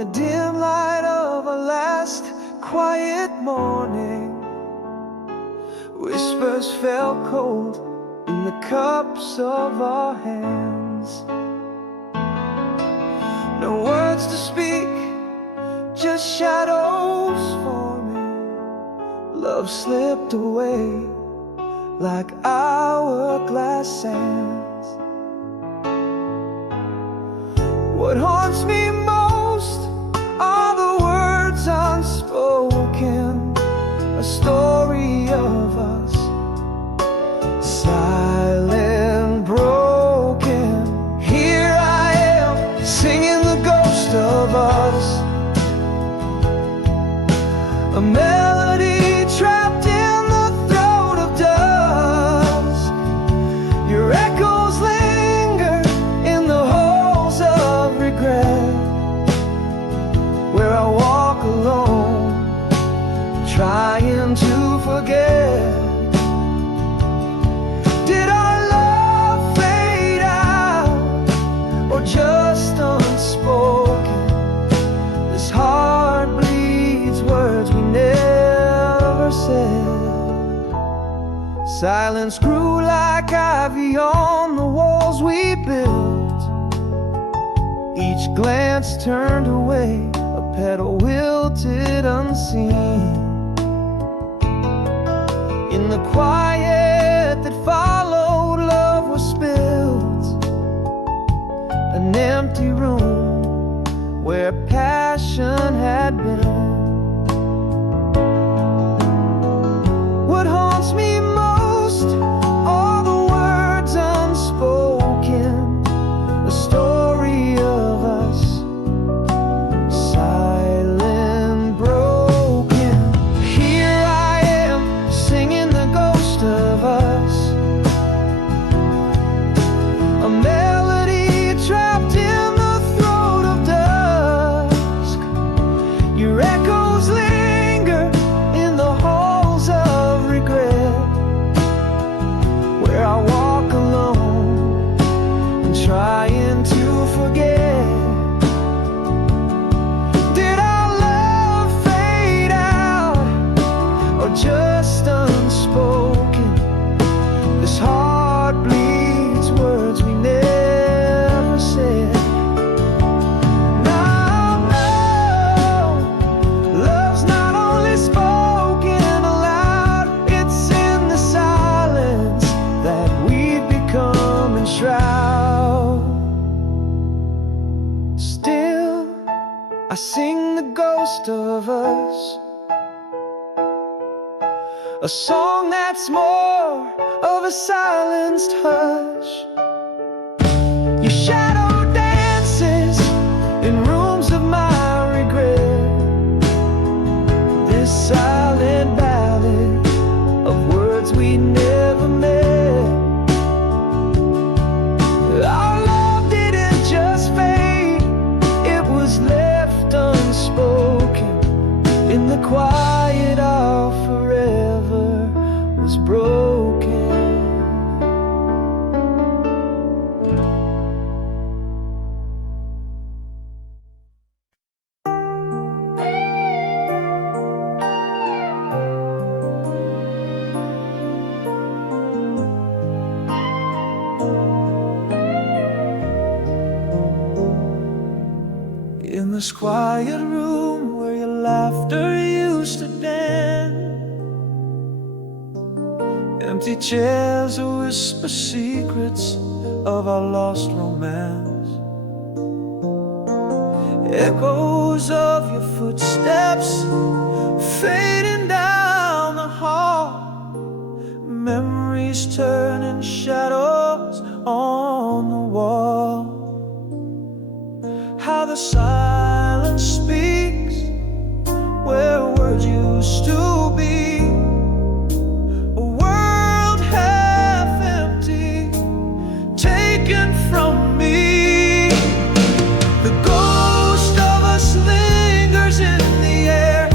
the dim light of a last quiet morning, whispers fell cold in the cups of our hands. No words to speak, just shadows forming. Love slipped away like hourglass sands. What haunts me most are the words unspoken, a story of us, silent, broken. Here I am, singing the ghost of us, a melody trapped in the throat of dusk. Your echoes linger in the halls of regret, where I walk alone, trying to forget. Did our love fade out, or just unspoken? This heart bleeds words we never said. Silence grew like ivy on the walls we built. Each glance turned away, a petal wilted unseen. In the quiet that followed, love was spilled. An empty room where passion had been. What haunts me most are the words unspoken, a story of us, silent, broken. Here I am, singing the ghost of us, a melody trapped in the throat of dusk. Your echoes linger in the halls of regret, where I walk alone and trying to forget. Did our love fade out, or just unspoken? This heart bleeds words we never said. Now, love's not only spoken aloud, it's in the silence that we've become enshrouded. Still, I sing the ghost of us, a song that's more of a silenced hush. Your shadow dances in rooms of my regret, this silent ballad of words we never met. Our love didn't just fade, it was left unspoken. In the quiet, our forever was broken. In this quiet room where your laughter used to dance, empty chairs whisper secrets of our lost romance. Echoes of your footsteps fading down the hall, memories turning shadows on the wall. How the silence speaks where words used to be, a world half empty, taken from me. The ghost of us lingers in the air,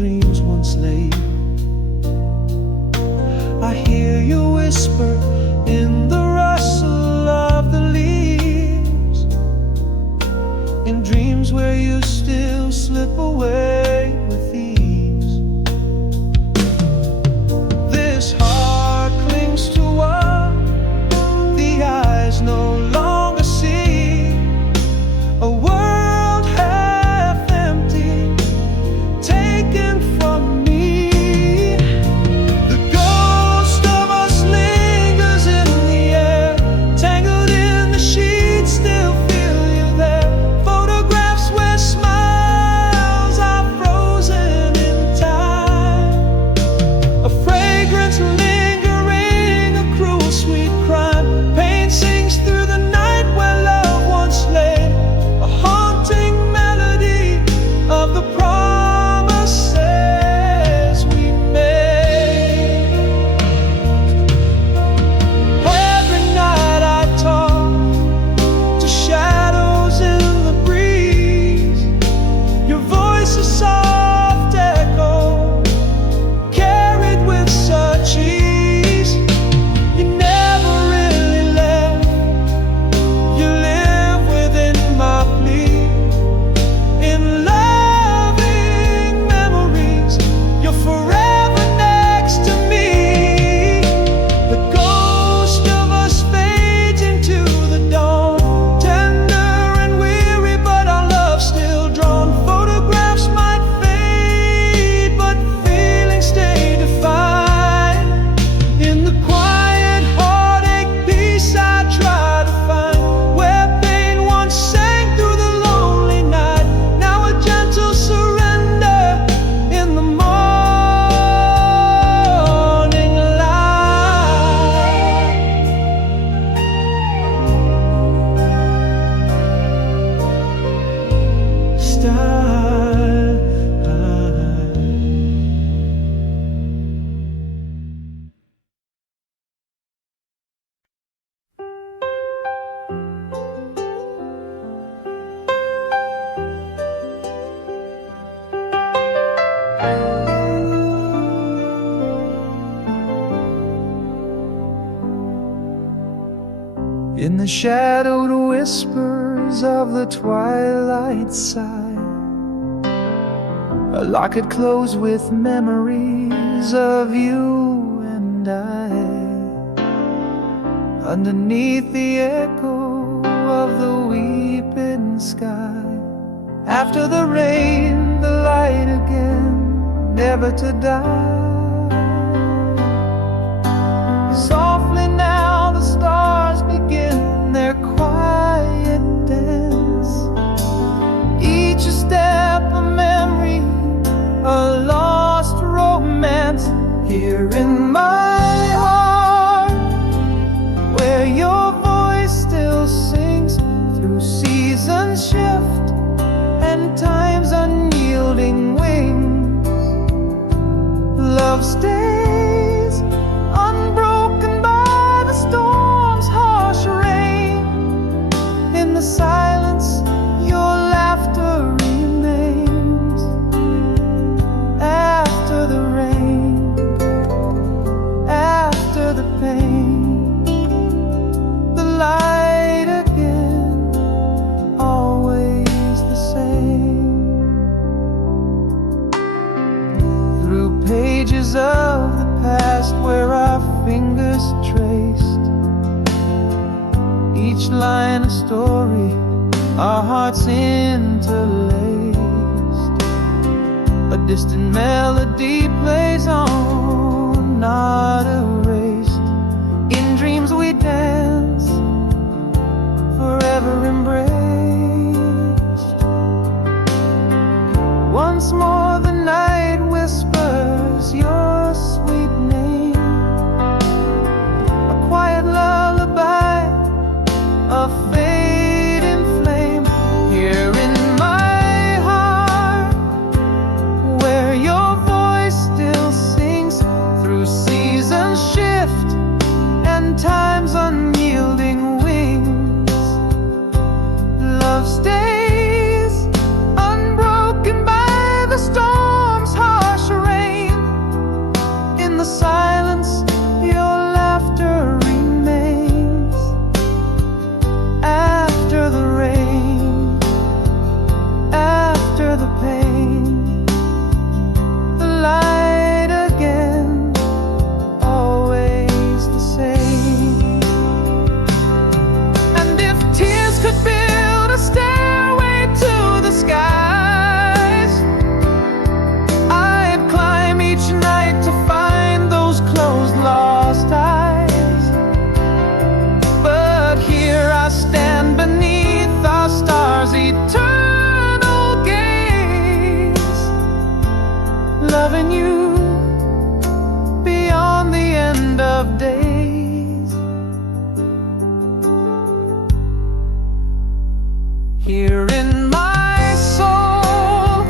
dreams once laid. I hear you whisper in the rustle of the leaves, in dreams where you still slip away with ease. This heart clings to what the eyes no longer see, a world half empty, taken from me. The ghost of us lingers in the air, tangled in the sheets, still feel you there. Photographs where smiles are frozen in time, a fragrance lingering, a cruel sweet crime. Pain sings through the night where love once lay, a haunting melody of the promises we made. Every night I talk to shadows in the breeze, your voice a soft echo, carried with such ease. You never really left, you live within my plea. In loving memories, you're forever next to me. The ghost of us fades into the dawn, tender and weary, but our love still drawn. Photographs might fade, but feelings stay defined. In the quiet heartache peace I try to find, where pain once sank through the lonely night, now a gentle surrender in the morning light. Starlight. In the shadowed whispers of the twilight sigh, a locket closed with memories of you and I. Underneath the echo of the weeping sky, after the rain, the light again, never to die. Softly now the stars begin their quiet dance, each a step, a memory, a lost romance. Here in my heart, where your voice still sings through seasons shift and time's unyielding wings, love stays unbroken by the storm's harsh rain. In the silence, your laughter remains. After the rain, after the pain, the light again, always the same. Through pages of the past where our fingers traced, each line a story, our hearts interlaced. A distant melody plays on, not erased. In dreams we dance, forever embraced. Once more the night whispers your sweet name, a quiet lullaby, a fading flame. Here in my heart, where your voice still sings through seasons shift and time's unusual. here in my soul,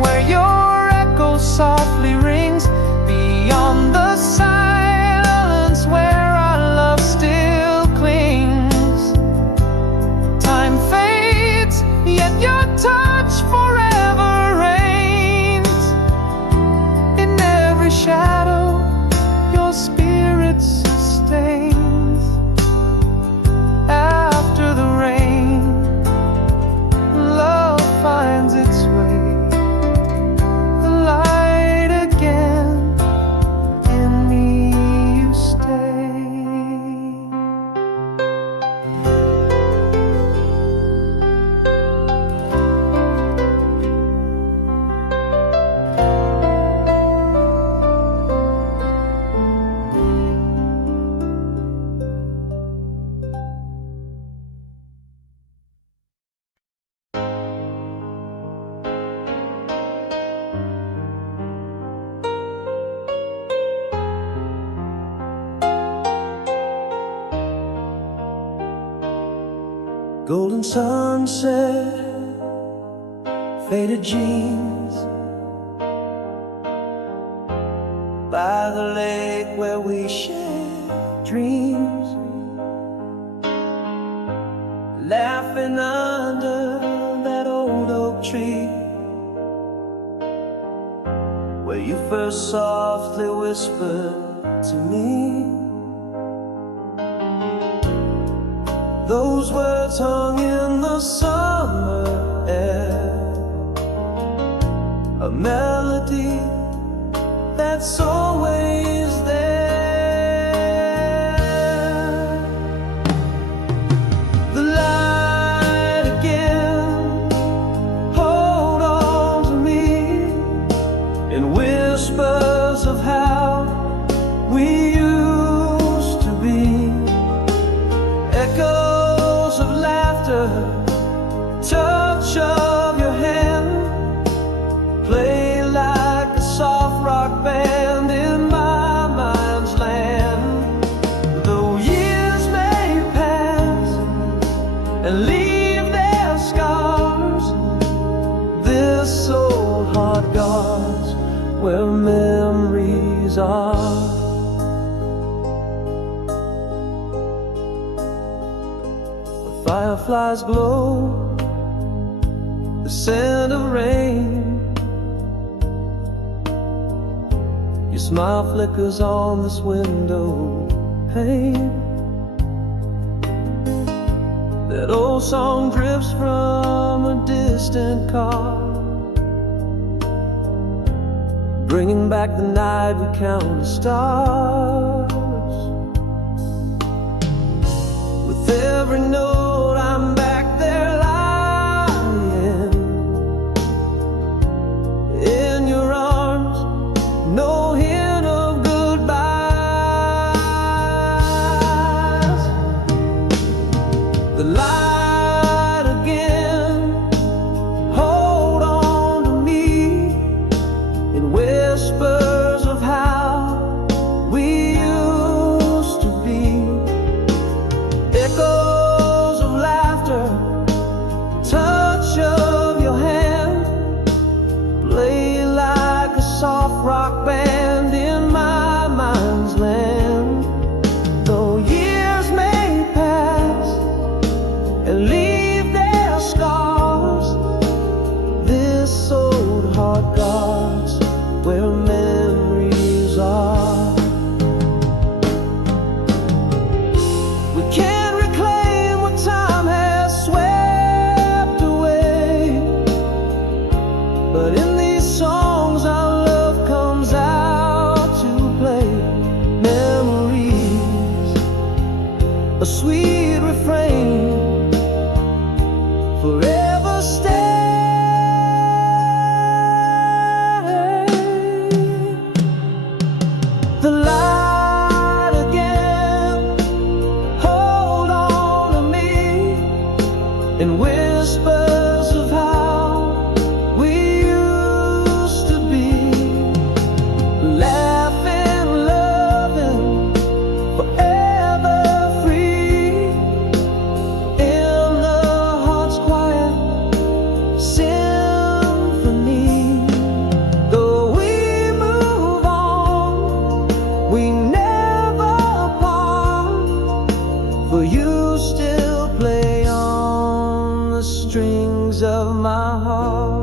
where your echo softly rings, beyond the silence where our love still clings. Time fades, yet your touch forever reigns. In every shadow, your spirit sustains. After the rain, love finds its way. The light again, in me you stay. Golden sunset, faded jeans, by the lake where we shared dreams, laughing under that old oak tree, where you first softly whispered to me. Those words hung in the summer air, a melody that's always there. The light again, hold on to me, in whispers of how we used to be. Echoes of laughter, touch of your hand, play like a soft rock band in my mind's land. Though years may pass and leave their scars, this old heart guards where memories are. Fireflies glow, the scent of rain, your smile flickers on this window pane. That old song drifts from a distant car, bringing back the night we count the stars. With every note I'm back there lying in your arms, no hint of goodbyes. The light again, hold on to me, in whispers of how we used to be. Echoes of laughter, touch of your hand, play like a soft rock band in my mind's land. Though years may pass and leave their scars, this old heart guards where memories are. We can't reclaim what time has swept away, but in these songs our love comes out to play. Memories, a sweet refrain, strings of my heart.